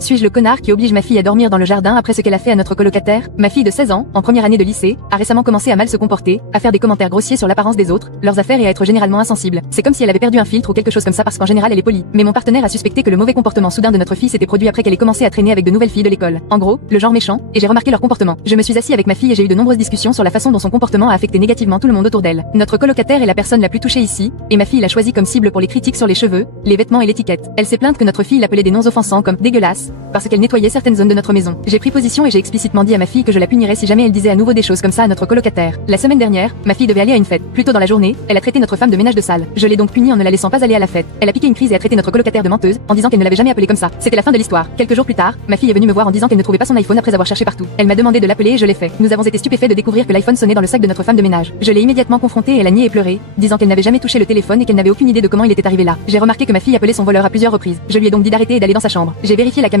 Suis-je le connard qui oblige ma fille à dormir dans le jardin après ce qu'elle a fait à notre colocataire? Ma fille de 16 ans, en première année de lycée, a récemment commencé à mal se comporter, à faire des commentaires grossiers sur l'apparence des autres, leurs affaires et à être généralement insensible. C'est comme si elle avait perdu un filtre ou quelque chose comme ça parce qu'en général elle est polie. Mais mon partenaire a suspecté que le mauvais comportement soudain de notre fille s'était produit après qu'elle ait commencé à traîner avec de nouvelles filles de l'école. En gros, le genre méchant, et j'ai remarqué leur comportement. Je me suis assis avec ma fille et j'ai eu de nombreuses discussions sur la façon dont son comportement a affecté négativement tout le monde autour d'elle. Notre colocataire est la personne la plus touchée ici, et ma fille l'a choisi comme cible pour les critiques sur les cheveux, les vêtements et l'étiquette. Elle s'est plainte que notre fille l'appelait des noms offensants comme dégueulasse, parce qu'elle nettoyait certaines zones de notre maison. J'ai pris position et j'ai explicitement dit à ma fille que je la punirais si jamais elle disait à nouveau des choses comme ça à notre colocataire. La semaine dernière, ma fille devait aller à une fête. Plus tôt dans la journée, elle a traité notre femme de ménage de salle. Je l'ai donc punie en ne la laissant pas aller à la fête. Elle a piqué une crise et a traité notre colocataire de menteuse, en disant qu'elle ne l'avait jamais appelée comme ça. C'était la fin de l'histoire. Quelques jours plus tard, ma fille est venue me voir en disant qu'elle ne trouvait pas son iPhone après avoir cherché partout. Elle m'a demandé de l'appeler et je l'ai fait. Nous avons été stupéfaits de découvrir que l'iPhone sonnait dans le sac de notre femme de ménage. Je l'ai immédiatement confrontée et elle a nié et pleuré, disant qu'elle n'avait jamais touché le téléphone et qu'elle n'avait aucune idée de comment il était arrivé là. J'ai remarqué que ma fille appelait son voleur à plusieurs reprises. Je lui ai donc dit d'arrêter et d'aller dans sa chambre. J'ai vérifié la